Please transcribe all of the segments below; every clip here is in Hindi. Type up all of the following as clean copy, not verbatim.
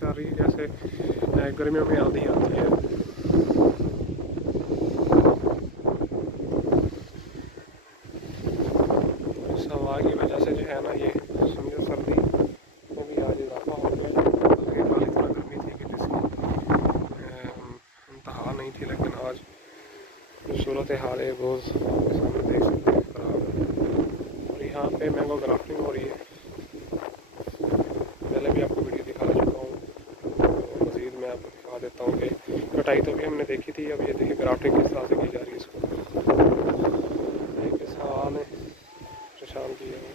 चल रही है जैसे गर्मियों में आंधी आती है। इस हवा की वजह से जो है ना ये समझो सर्दी में भी आज इजाफा हो गया। बल्कि कल इतना गर्मी थी कि जिसकी इंतहा नहीं थी, लेकिन आज सूरत हाल है बहुत आपके सामने देख सकते हैं खराब है। और यहाँ पे मैंगो ग्राफ्टिंग हो रही है। पहले भी आपको वीडियो दिखा चुका हूँ, तो मज़ीद मैं आपको दिखा देता हूँ कि कटाई तो भी हमने देखी थी। अब ये देखिए ग्राफ्टिंग किस तरह से की जा रही है इसको। किस हवा ने परेशान किया है।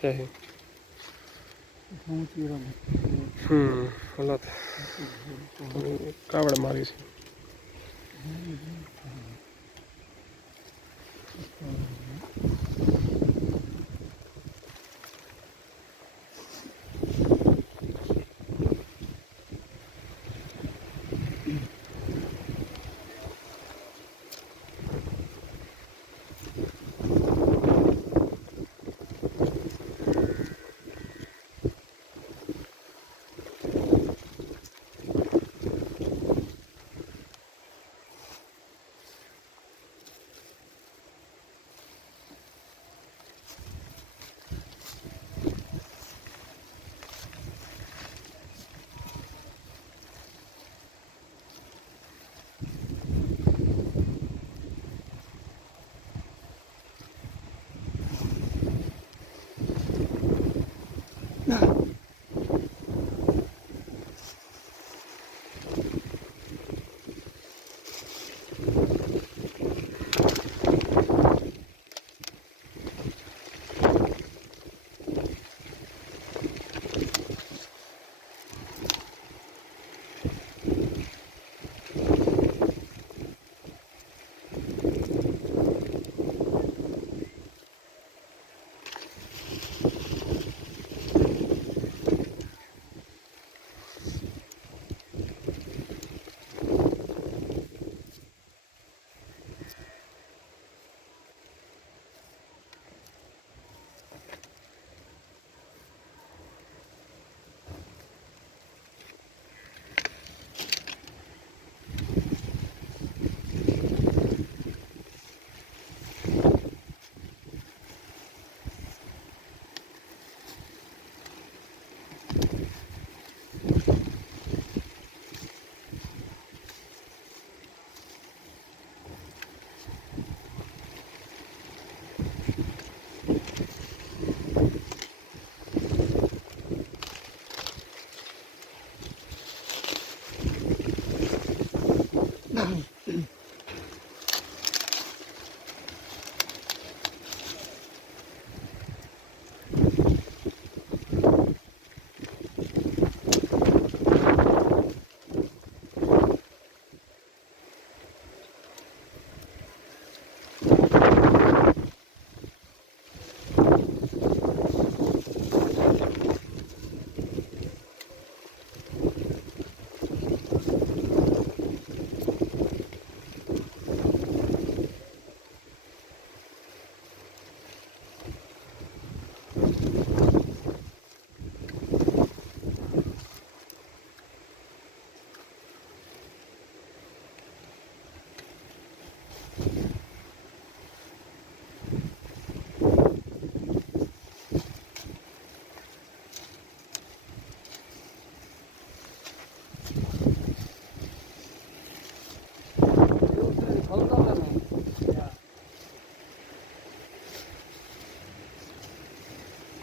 क्या है गलत कावड़ मारी सी।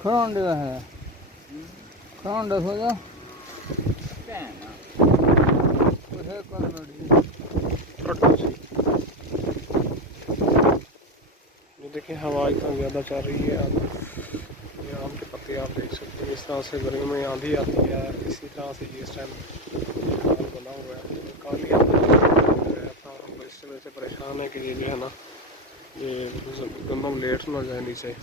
खरोंड है खरोंड हो जा जो देखिए हवा इतना ज़्यादा चल रही है। अब ये आम के पत्ते आप देख सकते हैं, इस तरह से गर्मियों में आंधी आती है। इसी तरह से ये इस टाइम हाल बना हुआ है। काफ़ी हम इस वजह से परेशान है कि ये जो है ना ये गंदम लेट ना जाए नीचे।